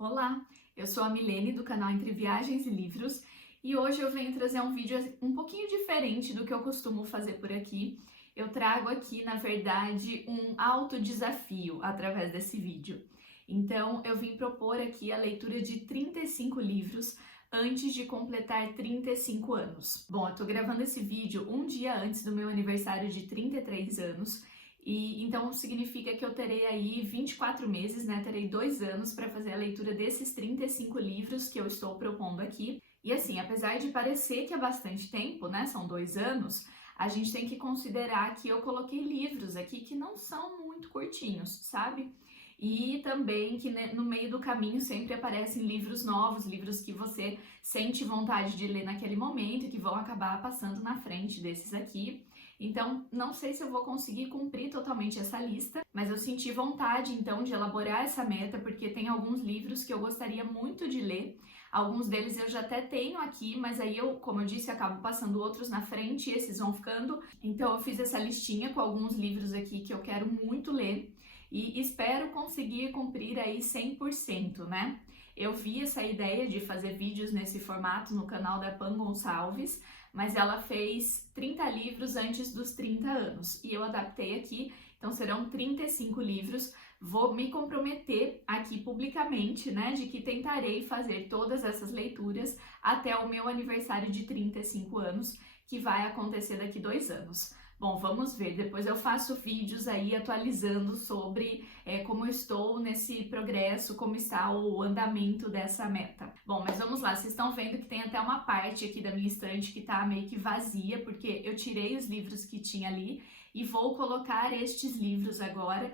Olá, eu sou a Milene do canal Entre Viagens e Livros e hoje eu venho trazer um vídeo um pouquinho diferente do que eu costumo fazer por aqui. Eu trago aqui, na verdade, um autodesafio através desse vídeo. Então, eu vim propor aqui a leitura de 35 livros antes de completar 35 anos. Bom, eu tô gravando esse vídeo um dia antes do meu aniversário de 33 anos. E então significa que eu terei aí 24 meses, né? Terei 2 anos para fazer a leitura desses 35 livros que eu estou propondo aqui. E assim, apesar de parecer que é bastante tempo, né? São 2 anos, a gente tem que considerar que eu coloquei livros aqui que não são muito curtinhos, sabe? E também que no meio do caminho sempre aparecem livros novos, livros que você sente vontade de ler naquele momento e que vão acabar passando na frente desses aqui. Então, não sei se eu vou conseguir cumprir totalmente essa lista, mas eu senti vontade então de elaborar essa meta, porque tem alguns livros que eu gostaria muito de ler. Alguns deles eu já até tenho aqui, mas aí eu, como eu disse, acabo passando outros na frente e esses vão ficando. Então, eu fiz essa listinha com alguns livros aqui que eu quero muito ler e espero conseguir cumprir aí 100%, né? Eu vi essa ideia de fazer vídeos nesse formato no canal da Pan Gonçalves, mas ela fez 30 livros antes dos 30 anos e eu adaptei aqui, então serão 35 livros. Vou me comprometer aqui publicamente, né, de que tentarei fazer todas essas leituras até o meu aniversário de 35 anos, que vai acontecer daqui 2 anos. Bom, vamos ver, depois eu faço vídeos aí atualizando sobre como eu estou nesse progresso, como está o andamento dessa meta. Bom, mas vamos lá, vocês estão vendo que tem até uma parte aqui da minha estante que tá meio que vazia, porque eu tirei os livros que tinha ali e vou colocar estes livros agora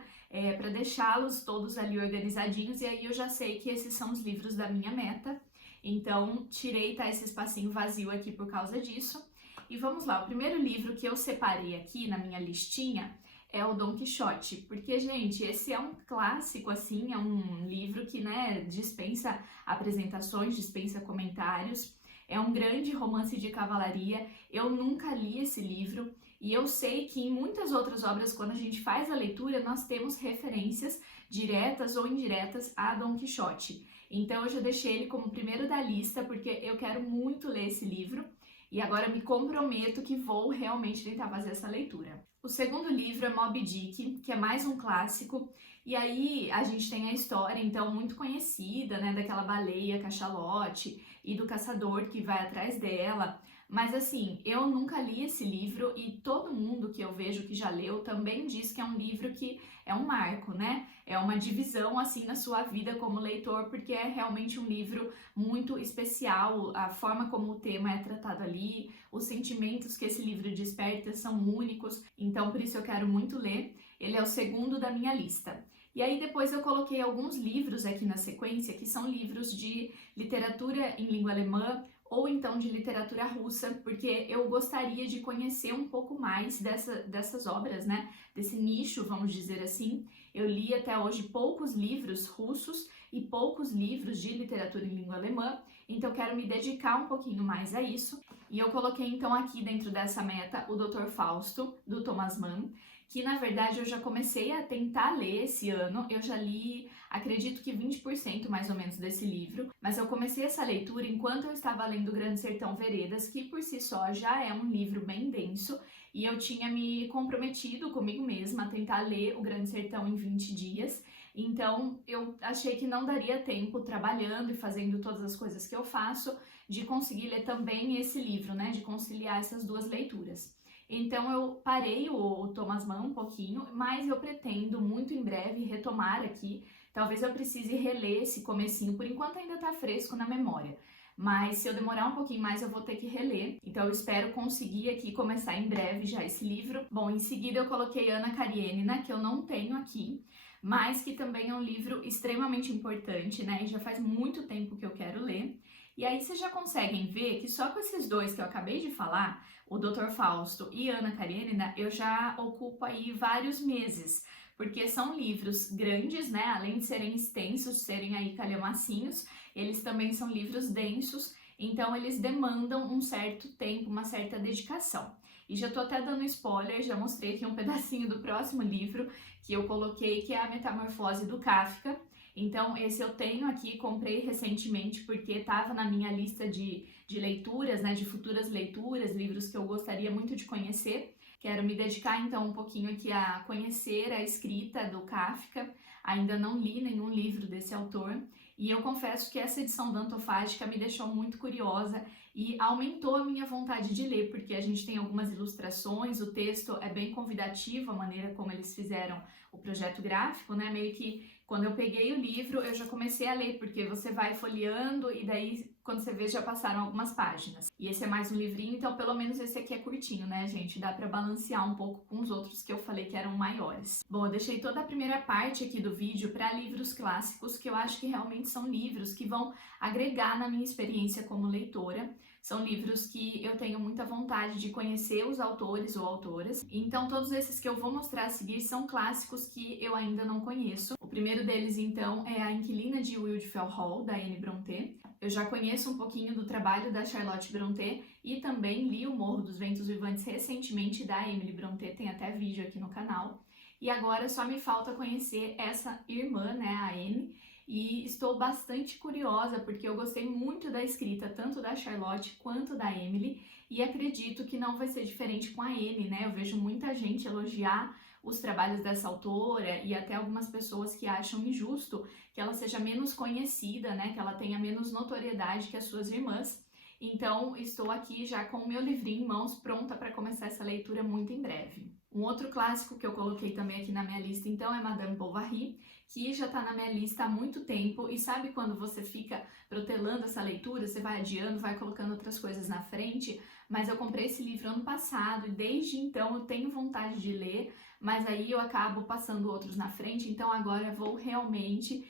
para deixá-los todos ali organizadinhos, e aí eu já sei que esses são os livros da minha meta, então tirei, tá, esse espacinho vazio aqui por causa disso. E vamos lá, o primeiro livro que eu separei aqui na minha listinha é o Dom Quixote, porque, gente, esse é um clássico, assim, é um livro que, né, dispensa apresentações, dispensa comentários, é um grande romance de cavalaria. Eu nunca li esse livro e eu sei que em muitas outras obras, quando a gente faz a leitura, nós temos referências diretas ou indiretas a Dom Quixote. Então eu já deixei ele como primeiro da lista, porque eu quero muito ler esse livro. E agora me comprometo que vou realmente tentar fazer essa leitura. O segundo livro é Moby Dick, que é mais um clássico. E aí a gente tem a história, então, muito conhecida, né, daquela baleia cachalote e do caçador que vai atrás dela. Mas assim, eu nunca li esse livro e todo mundo que eu vejo que já leu também diz que é um livro que é um marco, né? É uma divisão assim na sua vida como leitor, porque é realmente um livro muito especial, a forma como o tema é tratado ali, os sentimentos que esse livro desperta são únicos, então por isso eu quero muito ler. Ele é o segundo da minha lista. E aí depois eu coloquei alguns livros aqui na sequência, que são livros de literatura em língua alemã, ou então de literatura russa, porque eu gostaria de conhecer um pouco mais dessas obras, né? Desse nicho, vamos dizer assim. Eu li até hoje poucos livros russos e poucos livros de literatura em língua alemã, então eu quero me dedicar um pouquinho mais a isso. E eu coloquei então aqui dentro dessa meta o Dr. Fausto, do Thomas Mann, que na verdade eu já comecei a tentar ler esse ano. Eu já li, acredito que 20% mais ou menos desse livro, mas eu comecei essa leitura enquanto eu estava lendo Grande Sertão Veredas, que por si só já é um livro bem denso, e eu tinha me comprometido comigo mesma a tentar ler o Grande Sertão em 20 dias, então eu achei que não daria tempo, trabalhando e fazendo todas as coisas que eu faço, de conseguir ler também esse livro, né, de conciliar essas duas leituras. Então eu parei o Thomas Mann um pouquinho, mas eu pretendo muito em breve retomar aqui. Talvez eu precise reler esse comecinho, por enquanto ainda tá fresco na memória. Mas se eu demorar um pouquinho mais eu vou ter que reler, então eu espero conseguir aqui começar em breve já esse livro. Bom, em seguida eu coloquei Anna Karenina, que eu não tenho aqui, mas que também é um livro extremamente importante, né, e já faz muito tempo que eu quero ler. E aí vocês já conseguem ver que só com esses dois que eu acabei de falar, o Dr. Fausto e Anna Karenina, eu já ocupo aí vários meses, porque são livros grandes, né? Além de serem extensos, serem aí calhamacinhos, eles também são livros densos, então eles demandam um certo tempo, uma certa dedicação. E já tô até dando spoiler, já mostrei aqui um pedacinho do próximo livro que eu coloquei, que é A Metamorfose do Kafka. Então, esse eu tenho aqui, comprei recentemente porque estava na minha lista de leituras, né, de futuras leituras, livros que eu gostaria muito de conhecer. Quero me dedicar então um pouquinho aqui a conhecer a escrita do Kafka. Ainda não li nenhum livro desse autor e eu confesso que essa edição da Antofágica me deixou muito curiosa e aumentou a minha vontade de ler, porque a gente tem algumas ilustrações, o texto é bem convidativo, a maneira como eles fizeram o projeto gráfico, né? Meio que quando eu peguei o livro, eu já comecei a ler, porque você vai folheando e daí, quando você vê, já passaram algumas páginas. E esse é mais um livrinho, então pelo menos esse aqui é curtinho, né, gente? Dá pra balancear um pouco com os outros que eu falei que eram maiores. Bom, eu deixei toda a primeira parte aqui do vídeo para livros clássicos, que eu acho que realmente são livros que vão agregar na minha experiência como leitora. São livros que eu tenho muita vontade de conhecer os autores ou autoras. Então, todos esses que eu vou mostrar a seguir são clássicos que eu ainda não conheço. O primeiro deles, então, é A Inquilina de Wildfell Hall, da Anne Brontë. Eu já conheço um pouquinho do trabalho da Charlotte Brontë e também li O Morro dos Ventos Vivantes recentemente, da Emily Brontë, tem até vídeo aqui no canal. E agora só me falta conhecer essa irmã, né, a Anne, e estou bastante curiosa porque eu gostei muito da escrita tanto da Charlotte quanto da Emily e acredito que não vai ser diferente com a Anne, né? Eu vejo muita gente elogiar os trabalhos dessa autora e até algumas pessoas que acham injusto que ela seja menos conhecida, né? Que ela tenha menos notoriedade que as suas irmãs. Então, estou aqui já com o meu livrinho em mãos, pronta para começar essa leitura muito em breve. Um outro clássico que eu coloquei também aqui na minha lista, então, é Madame Bovary, que já está na minha lista há muito tempo, e sabe quando você fica protelando essa leitura, você vai adiando, vai colocando outras coisas na frente, mas eu comprei esse livro ano passado, e desde então eu tenho vontade de ler, mas aí eu acabo passando outros na frente, então agora eu vou realmente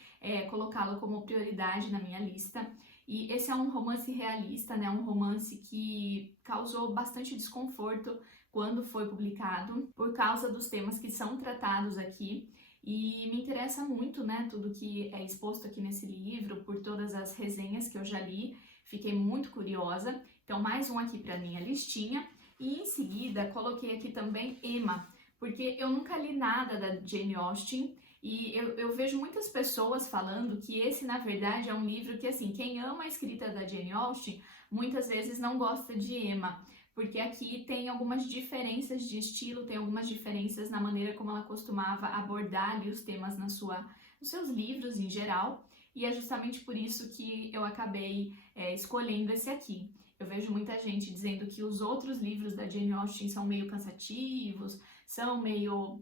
colocá-lo como prioridade na minha lista. E esse é um romance realista, né? Um romance que causou bastante desconforto quando foi publicado, por causa dos temas que são tratados aqui. E me interessa muito, né, tudo que é exposto aqui nesse livro, por todas as resenhas que eu já li, fiquei muito curiosa. Então, mais um aqui para minha listinha. E em seguida, coloquei aqui também Emma, porque eu nunca li nada da Jane Austen, e eu vejo muitas pessoas falando que esse, na verdade, é um livro que, assim, quem ama a escrita da Jane Austen, muitas vezes não gosta de Emma, porque aqui tem algumas diferenças de estilo, tem algumas diferenças na maneira como ela costumava abordar ali os temas nos seus livros em geral, e é justamente por isso que eu acabei escolhendo esse aqui. Eu vejo muita gente dizendo que os outros livros da Jane Austen são meio cansativos, são meio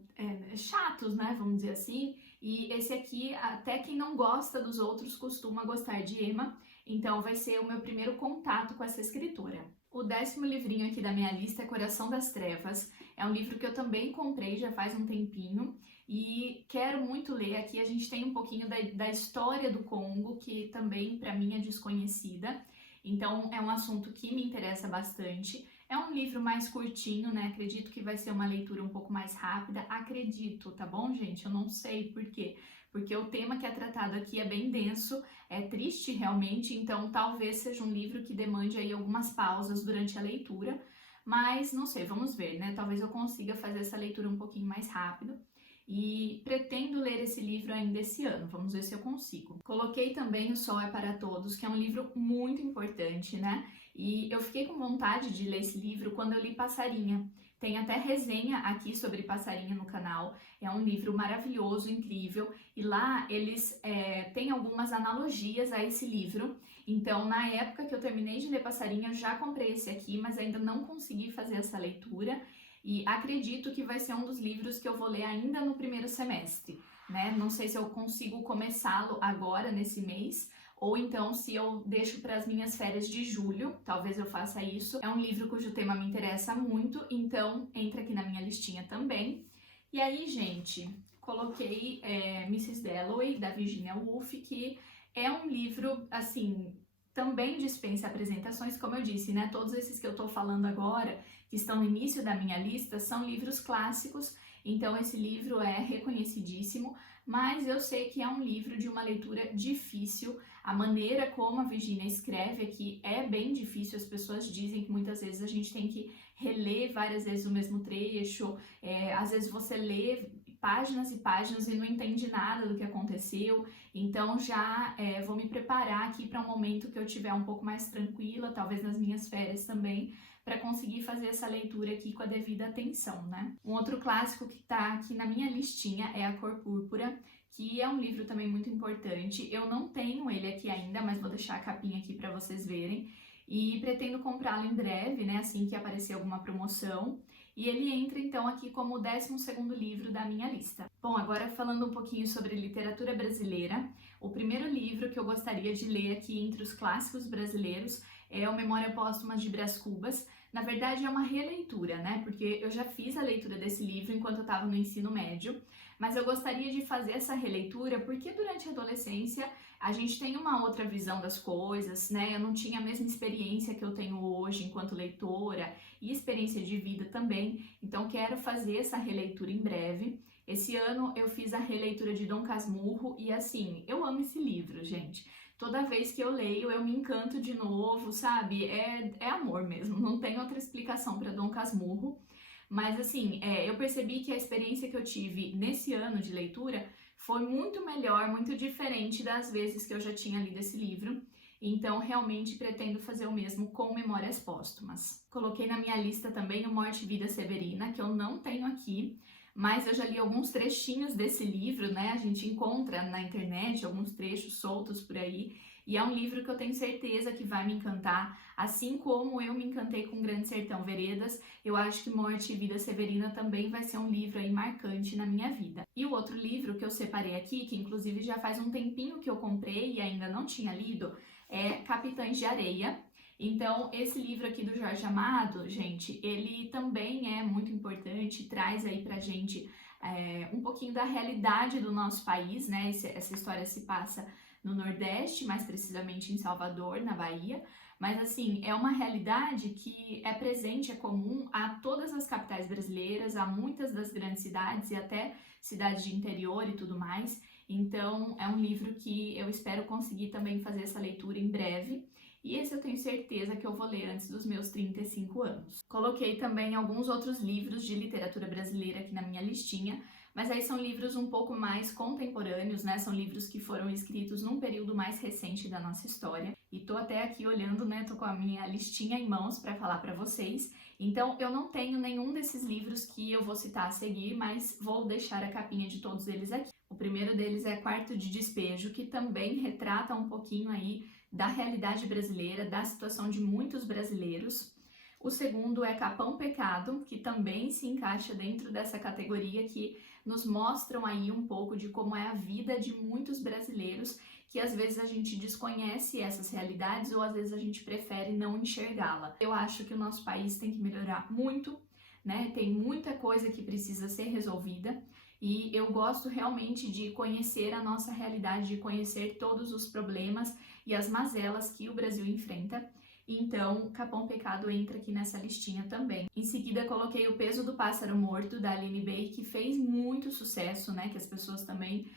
chatos, né, vamos dizer assim, e esse aqui, até quem não gosta dos outros costuma gostar de Emma, então vai ser o meu primeiro contato com essa escritora. O 10º livrinho aqui da minha lista é Coração das Trevas, é um livro que eu também comprei já faz um tempinho e quero muito ler. Aqui a gente tem um pouquinho da história do Congo, que também para mim é desconhecida, então é um assunto que me interessa bastante. É um livro mais curtinho, né? Acredito que vai ser uma leitura um pouco mais rápida. Acredito, tá bom, gente? Eu não sei por quê. Porque o tema que é tratado aqui é bem denso, é triste realmente, então talvez seja um livro que demande aí algumas pausas durante a leitura. Mas não sei, vamos ver, né? Talvez eu consiga fazer essa leitura um pouquinho mais rápido. E pretendo ler esse livro ainda esse ano, vamos ver se eu consigo. Coloquei também O Sol é para Todos, que é um livro muito importante, né? E eu fiquei com vontade de ler esse livro quando eu li Passarinha. Tem até resenha aqui sobre Passarinha no canal, é um livro maravilhoso, incrível, e lá eles têm algumas analogias a esse livro. Então, na época que eu terminei de ler Passarinha, eu já comprei esse aqui, mas ainda não consegui fazer essa leitura. E acredito que vai ser um dos livros que eu vou ler ainda no primeiro semestre, né? Não sei se eu consigo começá-lo agora, nesse mês, ou então se eu deixo para as minhas férias de julho, talvez eu faça isso. É um livro cujo tema me interessa muito, então entra aqui na minha listinha também. E aí, gente, coloquei Mrs. Dalloway, da Virginia Woolf, que é um livro, assim, também dispensa apresentações, como eu disse, né? Todos esses que eu tô falando agora, que estão no início da minha lista, são livros clássicos, então esse livro é reconhecidíssimo, mas eu sei que é um livro de uma leitura difícil. A maneira como a Virginia escreve aqui é bem difícil, as pessoas dizem que muitas vezes a gente tem que reler várias vezes o mesmo trecho, às vezes você lê páginas e páginas e não entendi nada do que aconteceu. Então já vou me preparar aqui para um momento que eu tiver um pouco mais tranquila, talvez nas minhas férias também, para conseguir fazer essa leitura aqui com a devida atenção, né? Um outro clássico que tá aqui na minha listinha é A Cor Púrpura, que é um livro também muito importante. Eu não tenho ele aqui ainda, mas vou deixar a capinha aqui para vocês verem. E pretendo comprá-lo em breve, né, assim que aparecer alguma promoção. E ele entra então aqui como o 12º livro da minha lista. Bom, agora falando um pouquinho sobre literatura brasileira, o primeiro livro que eu gostaria de ler aqui entre os clássicos brasileiros é o Memória Póstuma de Brás Cubas. Na verdade é uma releitura, né, porque eu já fiz a leitura desse livro enquanto eu estava no ensino médio, mas eu gostaria de fazer essa releitura porque durante a adolescência a gente tem uma outra visão das coisas, né? Eu não tinha a mesma experiência que eu tenho hoje enquanto leitora e experiência de vida também, então quero fazer essa releitura em breve. Esse ano eu fiz a releitura de Dom Casmurro e assim, eu amo esse livro, gente. Toda vez que eu leio, eu me encanto de novo, sabe? É amor mesmo, não tem outra explicação para Dom Casmurro. Mas assim, eu percebi que a experiência que eu tive nesse ano de leitura foi muito melhor, muito diferente das vezes que eu já tinha lido esse livro. Então, realmente pretendo fazer o mesmo com Memórias Póstumas. Coloquei na minha lista também o Morte e Vida Severina, que eu não tenho aqui, mas eu já li alguns trechinhos desse livro, né? A gente encontra na internet alguns trechos soltos por aí. E é um livro que eu tenho certeza que vai me encantar, assim como eu me encantei com Grande Sertão Veredas. Eu acho que Morte e Vida Severina também vai ser um livro aí marcante na minha vida. E o outro livro que eu separei aqui, que inclusive já faz um tempinho que eu comprei e ainda não tinha lido, é Capitães de Areia. Então, esse livro aqui do Jorge Amado, gente, ele também é muito importante, traz aí pra gente um pouquinho da realidade do nosso país, né? Essa história se passa no Nordeste, mais precisamente em Salvador, na Bahia, mas assim, é uma realidade que é presente, é comum a todas as capitais brasileiras, a muitas das grandes cidades e até cidades de interior e tudo mais. Então, é um livro que eu espero conseguir também fazer essa leitura em breve. E esse eu tenho certeza que eu vou ler antes dos meus 35 anos. Coloquei também alguns outros livros de literatura brasileira aqui na minha listinha, mas aí são livros um pouco mais contemporâneos, né? São livros que foram escritos num período mais recente da nossa história. E tô até aqui olhando, né? Tô com a minha listinha em mãos para falar para vocês. Então, eu não tenho nenhum desses livros que eu vou citar a seguir, mas vou deixar a capinha de todos eles aqui. O primeiro deles é Quarto de Despejo, que também retrata um pouquinho aí da realidade brasileira, da situação de muitos brasileiros. O segundo é Capão Pecado, que também se encaixa dentro dessa categoria, que nos mostram aí um pouco de como é a vida de muitos brasileiros, que às vezes a gente desconhece essas realidades ou às vezes a gente prefere não enxergá-la. Eu acho que o nosso país tem que melhorar muito, né? Tem muita coisa que precisa ser resolvida. E eu gosto realmente de conhecer a nossa realidade, de conhecer todos os problemas e as mazelas que o Brasil enfrenta. Então, Capão Pecado entra aqui nessa listinha também. Em seguida, coloquei O Peso do Pássaro Morto, da Aline Bay, que fez muito sucesso, né? Que as pessoas também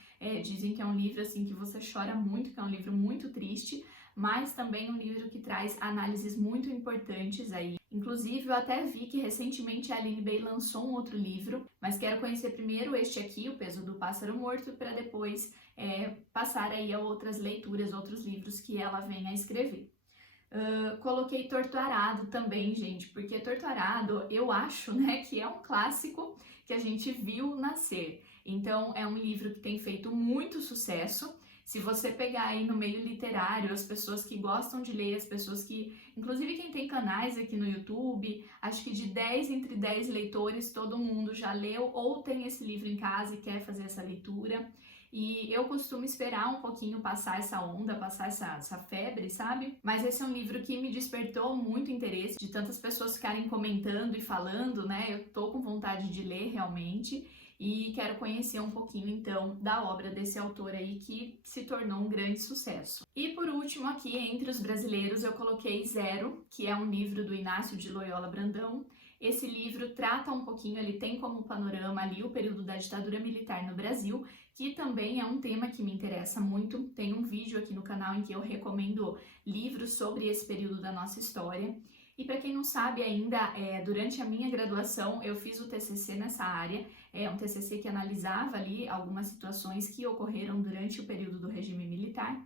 dizem que é um livro assim que você chora muito, que é um livro muito triste, mas também um livro que traz análises muito importantes aí. Inclusive, eu até vi que recentemente a Aline Bay lançou um outro livro, mas quero conhecer primeiro este aqui, O Peso do Pássaro Morto, para depois passar aí a outras leituras, outros livros que ela venha a escrever. Coloquei Torto Arado também, gente, porque Torto Arado eu acho, né, que é um clássico que a gente viu nascer. Então, é um livro que tem feito muito sucesso. Se você pegar aí no meio literário, as pessoas que gostam de ler, as pessoas que... Inclusive quem tem canais aqui no YouTube, acho que de 10 entre 10 leitores, todo mundo já leu ou tem esse livro em casa e quer fazer essa leitura. E eu costumo esperar um pouquinho passar essa onda, passar essa febre, sabe? Mas esse é um livro que me despertou muito interesse, de tantas pessoas ficarem comentando e falando, né? Eu tô com vontade de ler realmente. E quero conhecer um pouquinho, então, da obra desse autor aí que se tornou um grande sucesso. E por último aqui, entre os brasileiros, eu coloquei Zero, que é um livro do Inácio de Loyola Brandão. Esse livro trata um pouquinho, ele tem como panorama ali o período da ditadura militar no Brasil, que também é um tema que me interessa muito. Tem um vídeo aqui no canal em que eu recomendo livros sobre esse período da nossa história. E para quem não sabe ainda, durante a minha graduação eu fiz o TCC nessa área, um TCC que analisava ali algumas situações que ocorreram durante o período do regime militar,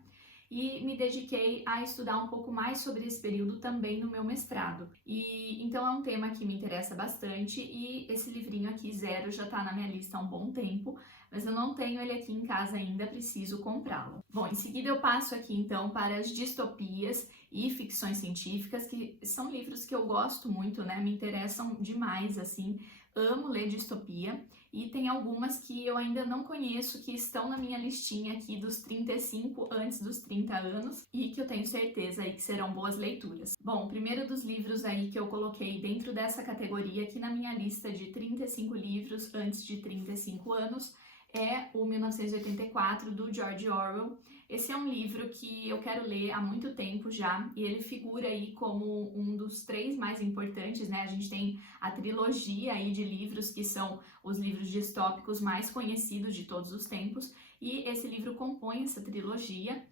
e me dediquei a estudar um pouco mais sobre esse período também no meu mestrado. E então é um tema que me interessa bastante e esse livrinho aqui, Zero, já está na minha lista há um bom tempo, mas eu não tenho ele aqui em casa ainda, preciso comprá-lo. Bom, em seguida eu passo aqui então para as distopias e ficções científicas, que são livros que eu gosto muito, né? Me interessam demais, assim, amo ler distopia. E tem algumas que eu ainda não conheço, que estão na minha listinha aqui dos 35 antes dos 30 anos e que eu tenho certeza aí que serão boas leituras. Bom, o primeiro dos livros aí que eu coloquei dentro dessa categoria aqui na minha lista de 35 livros antes de 35 anos é o 1984, do George Orwell. Esse é um livro que eu quero ler há muito tempo já, e ele figura aí como um dos 3 mais importantes, né? A gente tem a trilogia aí de livros que são os livros distópicos mais conhecidos de todos os tempos, e esse livro compõe essa trilogia.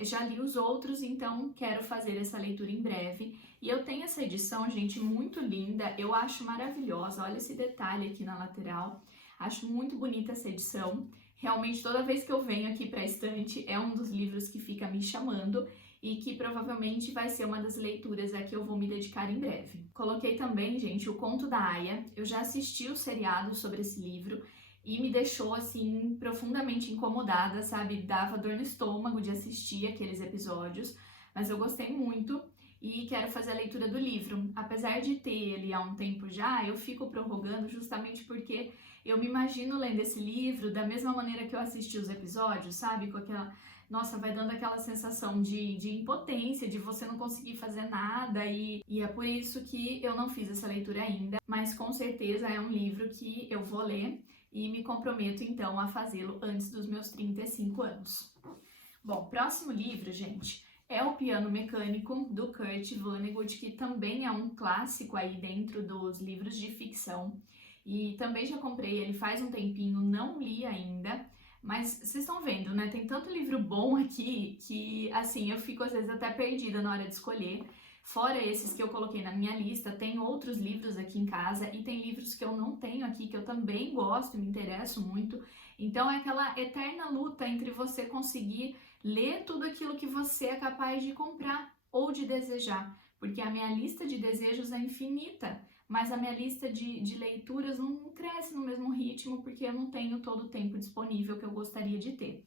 Já li os outros, então quero fazer essa leitura em breve. E eu tenho essa edição, gente, muito linda, eu acho maravilhosa. Olha esse detalhe aqui na lateral. Acho muito bonita essa edição. Realmente, toda vez que eu venho aqui para a estante, é um dos livros que fica me chamando e que provavelmente vai ser uma das leituras a que eu vou me dedicar em breve. Coloquei também, gente, O Conto da Aia. Eu já assisti o seriado sobre esse livro e me deixou, assim, profundamente incomodada, sabe? Dava dor no estômago de assistir aqueles episódios, mas eu gostei muito e quero fazer a leitura do livro. Apesar de ter ele há um tempo já, eu fico prorrogando justamente porque eu me imagino lendo esse livro da mesma maneira que eu assisti os episódios, sabe? Com aquela... Nossa, vai dando aquela sensação de impotência, de você não conseguir fazer nada, e é por isso que eu não fiz essa leitura ainda, mas com certeza é um livro que eu vou ler e me comprometo então a fazê-lo antes dos meus 35 anos. Bom, próximo livro, gente, é O Piano Mecânico, do Kurt Vonnegut, que também é um clássico aí dentro dos livros de ficção. E também já comprei ele faz um tempinho, não li ainda, mas vocês estão vendo, né? Tem tanto livro bom aqui que, assim, eu fico às vezes até perdida na hora de escolher. Fora esses que eu coloquei na minha lista, tem outros livros aqui em casa e tem livros que eu não tenho aqui, que eu também gosto e me interesso muito. Então é aquela eterna luta entre você conseguir ler tudo aquilo que você é capaz de comprar ou de desejar, porque a minha lista de desejos é infinita, mas a minha lista de leituras não cresce no mesmo ritmo porque eu não tenho todo o tempo disponível que eu gostaria de ter.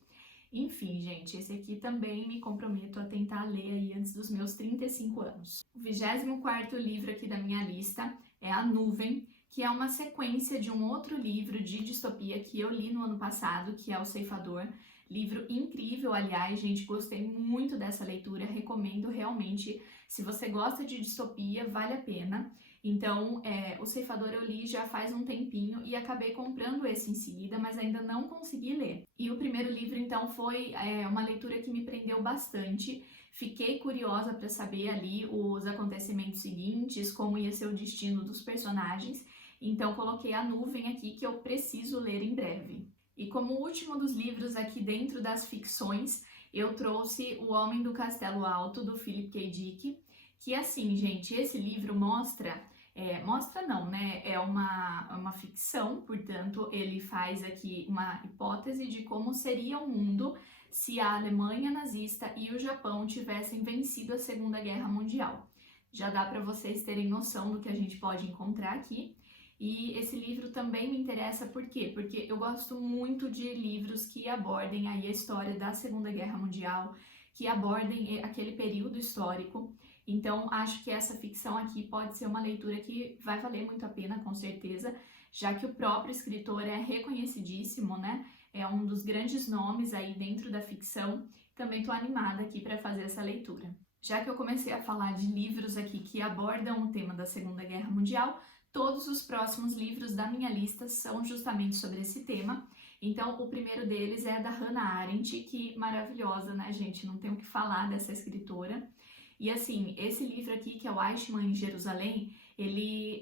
Enfim, gente, esse aqui também me comprometo a tentar ler aí antes dos meus 35 anos. O 24º livro aqui da minha lista é A Nuvem, que é uma sequência de um outro livro de distopia que eu li no ano passado, que é O Ceifador. Livro incrível, aliás, gente, gostei muito dessa leitura, recomendo realmente. Se você gosta de distopia, vale a pena. Então, O Ceifador eu li já faz um tempinho e acabei comprando esse em seguida, mas ainda não consegui ler. E o primeiro livro, então, foi uma leitura que me prendeu bastante. Fiquei curiosa para saber ali os acontecimentos seguintes, como ia ser o destino dos personagens. Então, coloquei A Nuvem aqui, que eu preciso ler em breve. E como último dos livros aqui dentro das ficções, eu trouxe O Homem do Castelo Alto, do Philip K. Dick, que assim, gente, esse livro mostra não, né? É uma ficção, portanto, ele faz aqui uma hipótese de como seria o mundo se a Alemanha nazista e o Japão tivessem vencido a Segunda Guerra Mundial. Já dá para vocês terem noção do que a gente pode encontrar aqui. E esse livro também me interessa, por quê? Porque eu gosto muito de livros que abordem aí a história da Segunda Guerra Mundial, que abordem aquele período histórico. Então, acho que essa ficção aqui pode ser uma leitura que vai valer muito a pena, com certeza, já que o próprio escritor é reconhecidíssimo, né? É um dos grandes nomes aí dentro da ficção. Também estou animada aqui para fazer essa leitura. Já que eu comecei a falar de livros aqui que abordam o tema da Segunda Guerra Mundial, todos os próximos livros da minha lista são justamente sobre esse tema. Então, o primeiro deles é da Hannah Arendt, que maravilhosa, né, gente? Não tenho o que falar dessa escritora. E assim, esse livro aqui, que é o Eichmann em Jerusalém,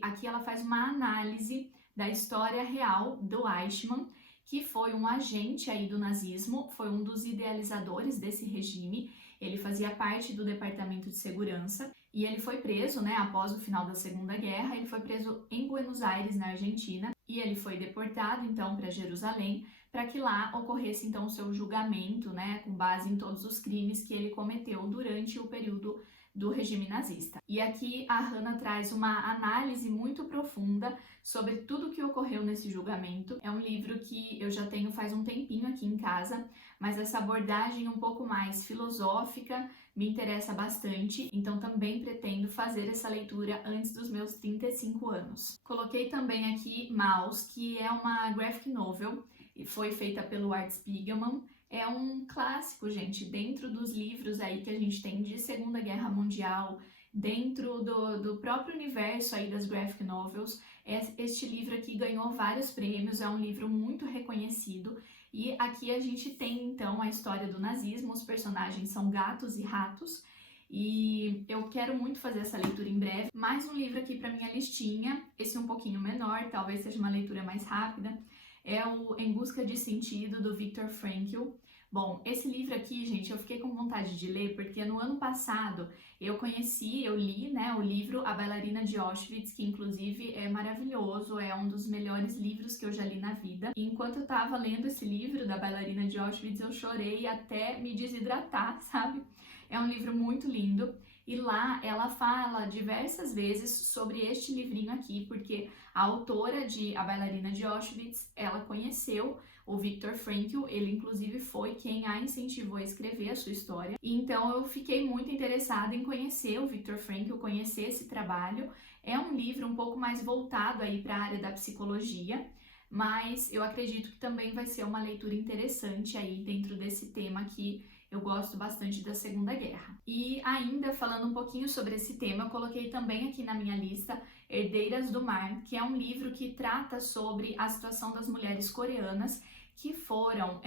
aqui ela faz uma análise da história real do Eichmann, que foi um agente aí do nazismo, foi um dos idealizadores desse regime. Ele fazia fazia parte do Departamento de Segurança e ele foi preso, né, após o final da Segunda Guerra. Ele foi preso em Buenos Aires, na Argentina, e ele foi deportado então para Jerusalém, para que lá ocorresse então o seu julgamento, né, com base em todos os crimes que ele cometeu durante o período do regime nazista. E aqui a Hannah traz uma análise muito profunda sobre tudo o que ocorreu nesse julgamento. É um livro que eu já tenho faz um tempinho aqui em casa, mas essa abordagem um pouco mais filosófica me interessa bastante, então também pretendo fazer essa leitura antes dos meus 35 anos. Coloquei também aqui Maus, que é uma graphic novel, e foi feita pelo Art Spiegelman. É um clássico, gente, dentro dos livros aí que a gente tem de Segunda Guerra Mundial, dentro do próprio universo aí das graphic novels. Este livro aqui ganhou vários prêmios, é um livro muito reconhecido. E aqui a gente tem então a história do nazismo, os personagens são gatos e ratos. E eu quero muito fazer essa leitura em breve. Mais um livro aqui para minha listinha, esse um pouquinho menor, talvez seja uma leitura mais rápida. É o Em Busca de Sentido, do Viktor Frankl. Bom, esse livro aqui, gente, eu fiquei com vontade de ler porque no ano passado eu li, né, o livro A Bailarina de Auschwitz, que inclusive é maravilhoso, é um dos melhores livros que eu já li na vida. E enquanto eu tava lendo esse livro da Bailarina de Auschwitz, eu chorei até me desidratar, sabe? É um livro muito lindo. E lá ela fala diversas vezes sobre este livrinho aqui, porque a autora de A Bailarina de Auschwitz, ela conheceu o Viktor Frankl, ele inclusive foi quem a incentivou a escrever a sua história. E então eu fiquei muito interessada em conhecer o Viktor Frankl, conhecer esse trabalho. É um livro um pouco mais voltado aí para a área da psicologia, mas eu acredito que também vai ser uma leitura interessante aí dentro desse tema que eu gosto bastante da Segunda Guerra. E ainda falando um pouquinho sobre esse tema, eu coloquei também aqui na minha lista Herdeiras do Mar, que é um livro que trata sobre a situação das mulheres coreanas que foram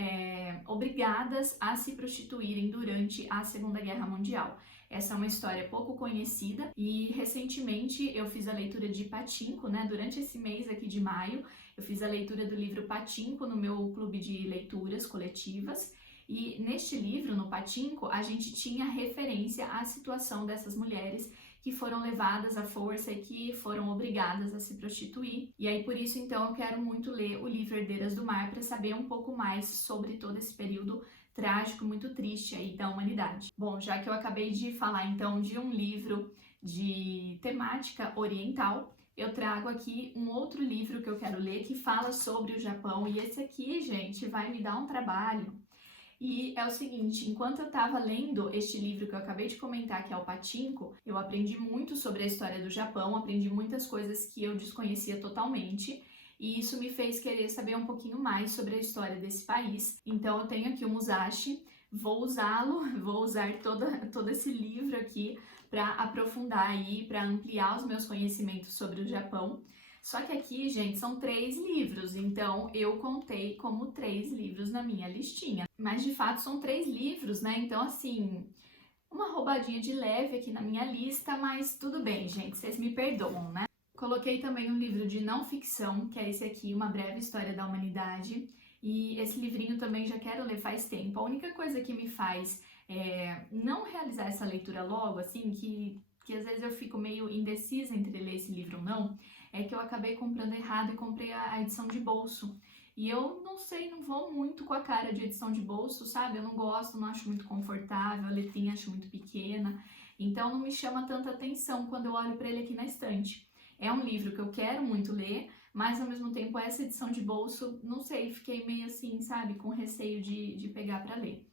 obrigadas a se prostituírem durante a Segunda Guerra Mundial. Essa é uma história pouco conhecida e recentemente eu fiz a leitura de Pachinko, né? Durante esse mês aqui de maio, eu fiz a leitura do livro Pachinko no meu clube de leituras coletivas. E neste livro, no Pachinko, a gente tinha referência à situação dessas mulheres que foram levadas à força e que foram obrigadas a se prostituir. E aí, por isso, então, eu quero muito ler o livro Herdeiras do Mar para saber um pouco mais sobre todo esse período trágico, muito triste aí da humanidade. Bom, já que eu acabei de falar, então, de um livro de temática oriental, eu trago aqui um outro livro que eu quero ler que fala sobre o Japão. E esse aqui, gente, vai me dar um trabalho. E é o seguinte, enquanto eu estava lendo este livro que eu acabei de comentar, que é o Pachinko, eu aprendi muito sobre a história do Japão, aprendi muitas coisas que eu desconhecia totalmente, e isso me fez querer saber um pouquinho mais sobre a história desse país. Então eu tenho aqui o Musashi, vou usá-lo, vou usar todo esse livro aqui para aprofundar aí, para ampliar os meus conhecimentos sobre o Japão. Só que aqui, gente, são 3 livros, então eu contei como 3 livros na minha listinha. Mas de fato são 3 livros, né? Então, assim, uma roubadinha de leve aqui na minha lista, mas tudo bem, gente, vocês me perdoam, né? Coloquei também um livro de não ficção, que é esse aqui, Uma Breve História da Humanidade. E esse livrinho também já quero ler faz tempo. A única coisa que me faz não realizar essa leitura logo, assim, que às vezes eu fico meio indecisa entre ler esse livro ou não, é que eu acabei comprando errado e comprei a edição de bolso. E eu não sei, não vou muito com a cara de edição de bolso, sabe? Eu não gosto, não acho muito confortável, a letrinha acho muito pequena. Então não me chama tanta atenção quando eu olho para ele aqui na estante. É um livro que eu quero muito ler, mas ao mesmo tempo essa edição de bolso, não sei, fiquei meio assim, sabe? Com receio de pegar para ler.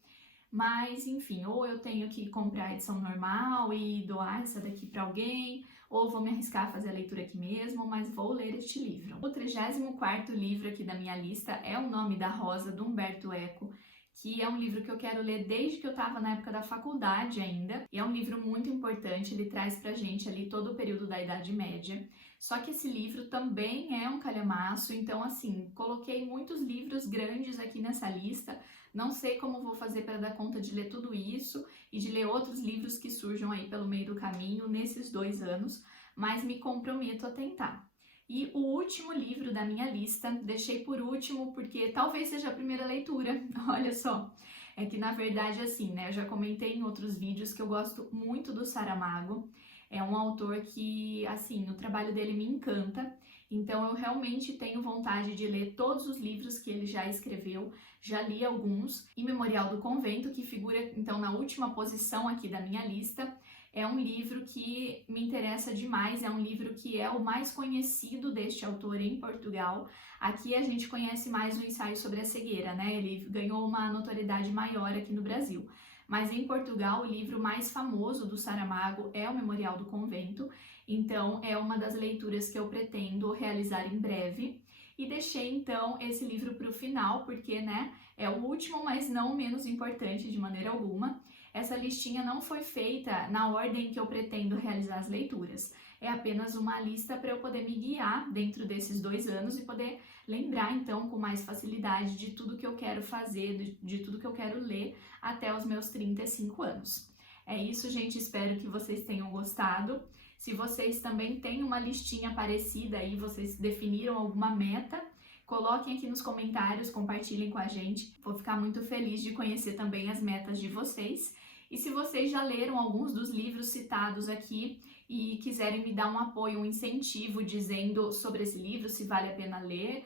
Mas, enfim, ou eu tenho que comprar a edição normal e doar essa daqui para alguém, ou vou me arriscar a fazer a leitura aqui mesmo, mas vou ler este livro. O 34º livro aqui da minha lista é O Nome da Rosa, do Umberto Eco, que é um livro que eu quero ler desde que eu estava na época da faculdade ainda, e é um livro muito importante, ele traz pra gente ali todo o período da Idade Média. Só que esse livro também é um calhamaço, então assim, coloquei muitos livros grandes aqui nessa lista, não sei como vou fazer para dar conta de ler tudo isso e de ler outros livros que surjam aí pelo meio do caminho nesses 2 anos, mas me comprometo a tentar. E o último livro da minha lista, deixei por último porque talvez seja a primeira leitura, olha só, É que na verdade assim, né, eu já comentei em outros vídeos que eu gosto muito do Saramago. É um autor que, assim, o trabalho dele me encanta. Então eu realmente tenho vontade de ler todos os livros que ele já escreveu. Já li alguns. E Memorial do Convento, que figura então na última posição aqui da minha lista, é um livro que me interessa demais, é um livro que é o mais conhecido deste autor em Portugal. Aqui a gente conhece mais o Ensaio sobre a Cegueira, né? Ele ganhou uma notoriedade maior aqui no Brasil. Mas em Portugal, o livro mais famoso do Saramago é o Memorial do Convento, então é uma das leituras que eu pretendo realizar em breve. E deixei então esse livro para o final, porque, né, é o último, mas não menos importante de maneira alguma. Essa listinha não foi feita na ordem que eu pretendo realizar as leituras. É apenas uma lista para eu poder me guiar dentro desses 2 anos e poder lembrar então com mais facilidade de tudo que eu quero fazer, de tudo que eu quero ler até os meus 35 anos. É isso, gente. Espero que vocês tenham gostado. Se vocês também têm uma listinha parecida aí, vocês definiram alguma meta, coloquem aqui nos comentários, compartilhem com a gente. Vou ficar muito feliz de conhecer também as metas de vocês. E se vocês já leram alguns dos livros citados aqui e quiserem me dar um apoio, um incentivo dizendo sobre esse livro, se vale a pena ler,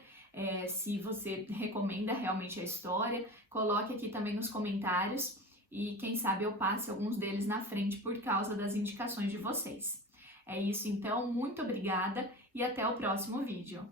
se você recomenda realmente a história, coloque aqui também nos comentários e quem sabe eu passe alguns deles na frente por causa das indicações de vocês. É isso então, muito obrigada e até o próximo vídeo.